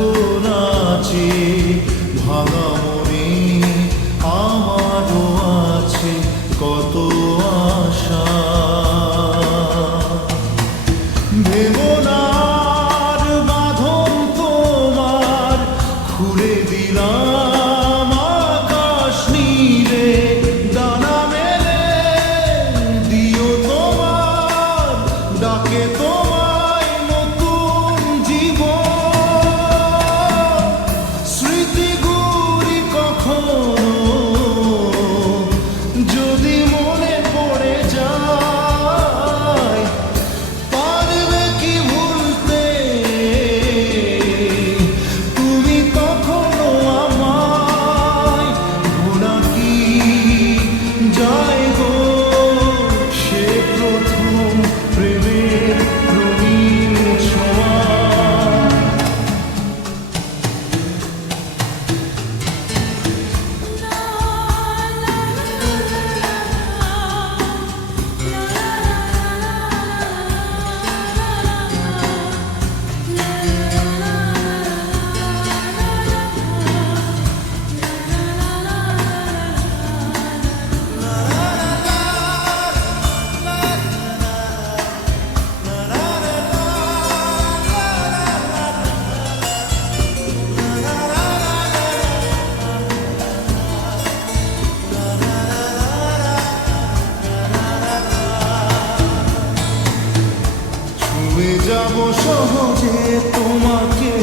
এখন আছে ভাঙা মনে আমারও আছে কত আশা। ভেবনার বাঁধন তোমার খুলে দিলাম আকাশ নীলে, ডানা মেলে দিও তোমার ডাকে তোমায় নতুন জীবন। স্মৃতিগুলি কখনো যদি মনে পড়ে যায়, পারবে কি ভুলতে তুমি তখনো আমায়? ভোলা কি যায় গো সে প্রথম প্রেমের রঙিন ছোঁয়া। ছুঁয়ে যাব সহজে তোমাকে।